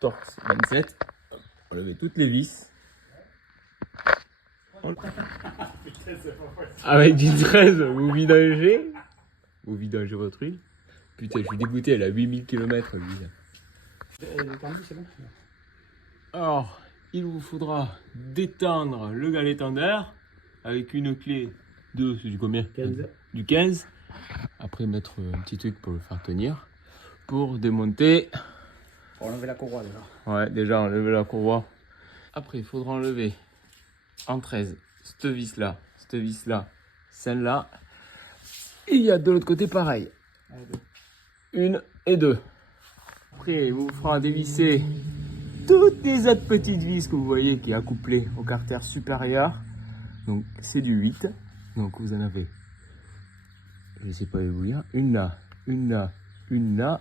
torse 27. Enlever toutes les vis. Avec du 13, vous vidangez. Vous vidangez votre huile. Putain, je suis dégoûté, elle a 8000 km l'huile. Alors, il vous faudra détendre le galet tendeur avec une clé de, c'est du combien? 15. Du 15. Après, mettre un petit truc pour le faire tenir. Pour démonter. Pour enlever la courroie déjà. Ouais, déjà enlever la courroie. Après, il faudra enlever en 13 cette vis-là, celle-là. Et il y a de l'autre côté pareil. Une et deux. Après, il vous fera dévisser toutes les autres petites vis que vous voyez qui est accouplées au carter supérieur. Donc, c'est du 8. Donc, vous en avez, je ne sais pas vous dire, une là, une là, une là,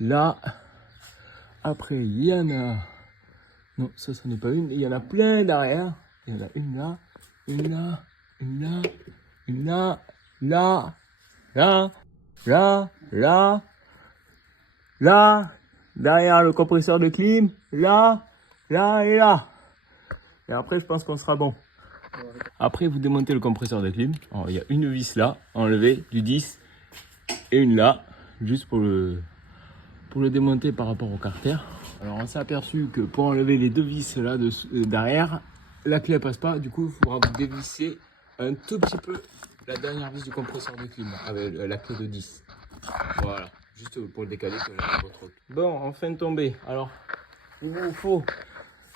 là. Après, il y en a... Non, ça n'est pas une. Il y en a plein derrière. Il y en a une là, une là, une là, une là, là, là, là, là, là, derrière le compresseur de clim, là, là et là. Et après, je pense qu'on sera bon. Après, vous démontez le compresseur de clim. Alors, il y a une vis là, enlevée, du 10, et une là, juste pour le démonter par rapport au carter. Alors, on s'est aperçu que pour enlever les deux vis là derrière, la clé ne passe pas. Du coup, il faudra vous dévisser un tout petit peu la dernière vis du compresseur de clim avec la clé de 10. Voilà, juste pour le décaler. Bon, enfin tombé. Alors, il vous faut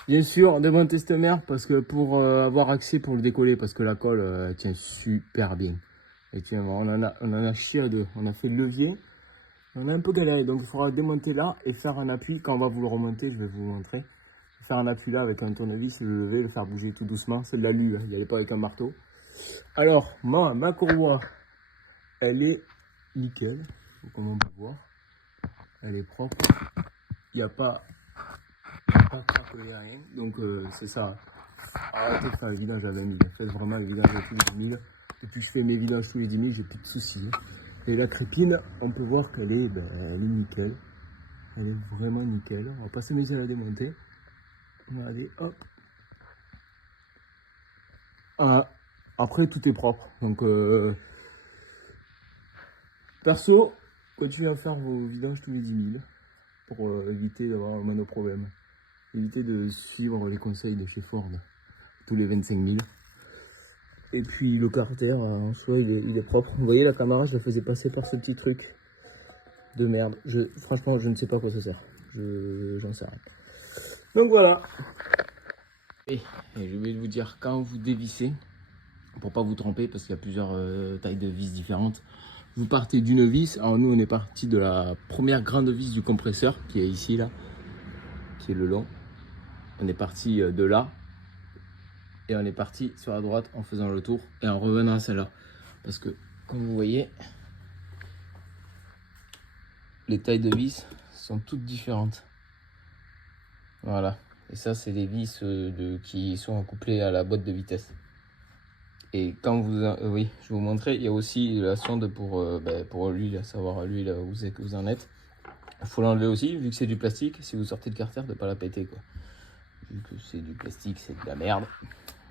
bien sûr démonter cette merde parce que pour avoir accès pour le décoller, parce que la colle tient super bien. Et tiens, on en a chié à deux. On a fait le levier. On a un peu galéré, donc il faudra démonter là et faire un appui. Quand on va vous le remonter, je vais vous montrer. Faire un appui là avec un tournevis, le lever, le faire bouger tout doucement. C'est de l'alu, hein. Il n'y allait pas avec un marteau. Alors, ma courroie, elle est nickel. Comme on peut voir, elle est propre. Il n'y a pas craquelé rien. Donc c'est ça. Arrêtez de faire le vidage à 20 000. Faites vraiment le vidage à tous les 10 000. Depuis que je fais mes vidanges tous les 10 000, j'ai plus de soucis. Et la crépine, on peut voir qu'elle est, elle est nickel. Elle est vraiment nickel. On va pas s'amuser à la démonter. Regardez, hop. Après, tout est propre. Donc, perso, continuez à faire vos vidanges tous les 10 000 pour éviter d'avoir un monoproblème. Évitez de suivre les conseils de chez Ford tous les 25 000. Et puis le carter en soi il est propre. Vous voyez la caméra, je la faisais passer par ce petit truc de merde. Franchement je ne sais pas à quoi ça sert. J'en sais rien. Donc voilà. Et je vais vous dire, quand vous dévissez, pour pas vous tromper parce qu'il y a plusieurs tailles de vis différentes, vous partez d'une vis. Alors nous on est parti de la première grande vis du compresseur qui est ici là, qui est le long. On est parti de là. Et on est parti sur la droite en faisant le tour et en revenant à celle-là. Parce que, comme vous voyez, les tailles de vis sont toutes différentes. Voilà. Et ça, c'est les vis qui sont accouplées à la boîte de vitesse. Et quand vous... oui, je vais vous montrer. Il y a aussi la sonde pour l'huile, savoir l'huile où vous en êtes. Il faut l'enlever aussi, vu que c'est du plastique. Si vous sortez le carter, de ne pas la péter, quoi. Vu que c'est du plastique, c'est de la merde.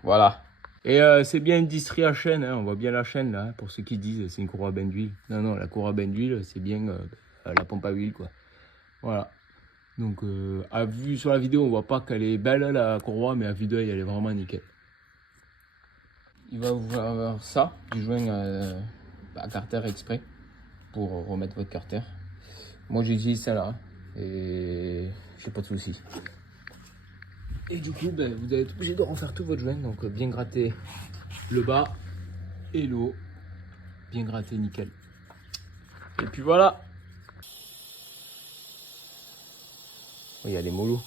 Voilà. Et c'est bien une distrie à chaîne, hein. On voit bien la chaîne là, hein, pour ceux qui disent c'est une courroie à bain d'huile. Non, la courroie à bain d'huile, c'est bien la pompe à huile, quoi. Voilà. Donc, à vue sur la vidéo, on voit pas qu'elle est belle la courroie, mais à vue d'œil, elle est vraiment nickel. Il va vous avoir ça, du joint à carter exprès, pour remettre votre carter. Moi, j'utilise celle-là, et j'ai pas de soucis. Et du coup, vous allez être obligé de refaire tout votre joint. Donc bien gratter le bas et le haut. Bien gratter, nickel. Et puis voilà. Oh, il y a des molos.